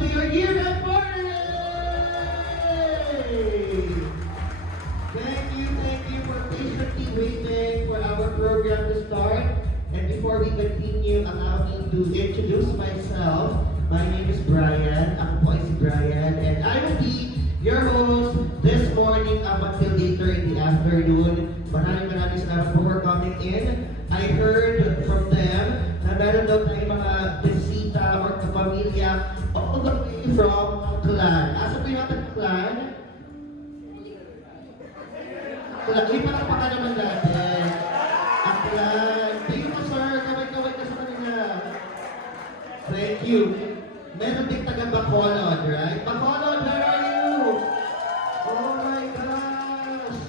to your year-end party! Thank you for patiently waiting for our program to start. And before we continue, allow me to introduce myself. My name is Brian. Ako po ay si Brian. And I will be your host this morning up until later in the afternoon. Maraming salamat for coming in. I heard from them na meron daw tayong mga bisita or kapamilya all the way from Clan. Asa po yung ating Clan? Clan. Uy, palakpakan naman natin. Ang Clan. Thank you, sir. Kaway-kaway ka sa kanila. Thank you. Meron din taga Bacolod, right? Bacolod, where are you? Oh my gosh!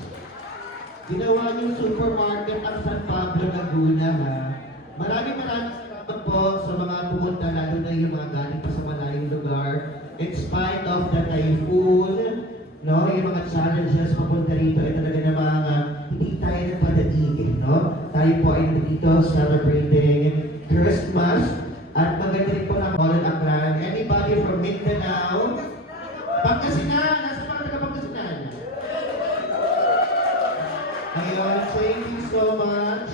Ginawa niyong supermarket ang San Pablo, Laguna, ha? Maraming salamat po sa mga pumunta, lalo na yung mga galing pa sa malayong lugar. In spite of the typhoon, no? Yung mga challenges papunta rito ay talaga namang hindi tayo nagpadaig, no? Tayo po ay dito celebrating Christmas at maganda rin po ng Holland Akran. Anybody from Mindanao? Pangasinan! Nasa mga taga Pangasinan? Ayun, thank you so much.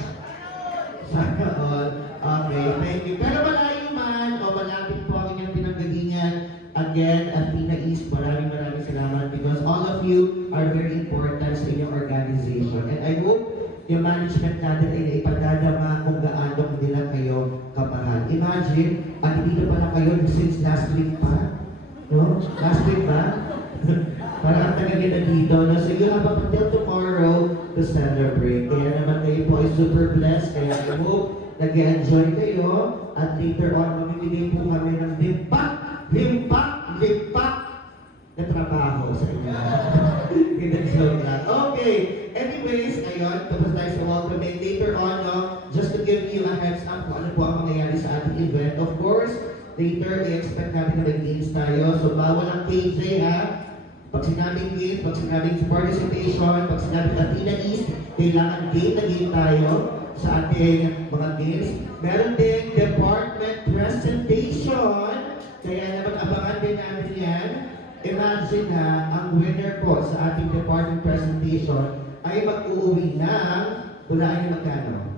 Sana all. Okay, thank you. Pero malayo man, o malapit po ang inyong pinanggalingan. Again, Athena East, maraming salamat because all of you are very important sa inyong organization. And I hope yung management natin ay naipadadama kung gaano nila kayo kamahal. Imagine, dito pa na kayo since last week pa. No? Last week ba? Parang ang tagal na dito. No? So you have up until tomorrow to celebrate. Kaya naman kayo po ay super blessed. Kaya I hope nag-enjoy kayo. At later on, mamimigay po kami ng limpak na trabaho sa inyo. Joke lang. Okay. Anyways, ayun, tapos tayo sa welcoming. Later on, no, just to give you a heads up kung ano po ang mangyayari sa ating event. Of course, later, i-expect natin na may games tayo. So, bawal ang KJ, ha? Pag sinabing games, pag sinabing participation, pag sinabing Athena East, kailangan game na game tayo sa ating mga games. Meron din department presentation. Kaya naman abangan din natin yan. Imagine ha, ang winner po sa ating department presentation ay mag-uwi ng, hulaan niyo magkano?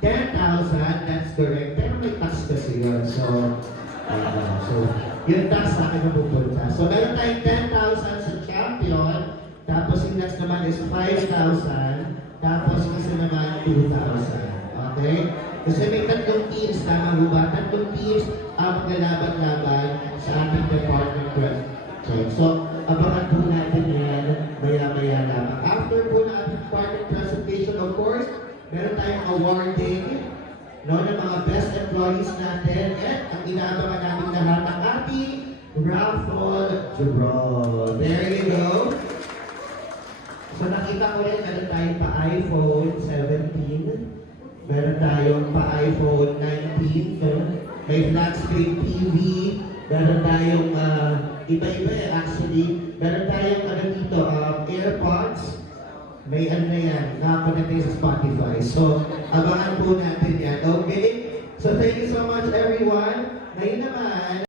10,000, that's correct. Pero may tax kasi yun. So yung tax sa akin mapupunta. So meron tayong 10,000 sa champion, tapos yung next naman is 5,000, tapos isa naman 2,000. Okay? Kasi may tatlong teams, tama ba? Tatlong teams ang maglalaban-laban sa ating department presentation. So, abangan po natin yan maya-maya lamang. After po na ating department presentation, of course, meron tayong awarding ng mga best employees natin at ang inaabangan namin lahat ang ating raffle draw. There you go. So, nakita ko rin, meron tayong pa iPhone 17. Meron tayong pa iPhone 19, no? May flat screen TV, meron tayong iba-iba actually. Meron tayong dito, AirPods. May ano na yan, nakakonect sa Spotify. So, abangan po natin yan. Okay? So, thank you so much everyone. Ngayon naman,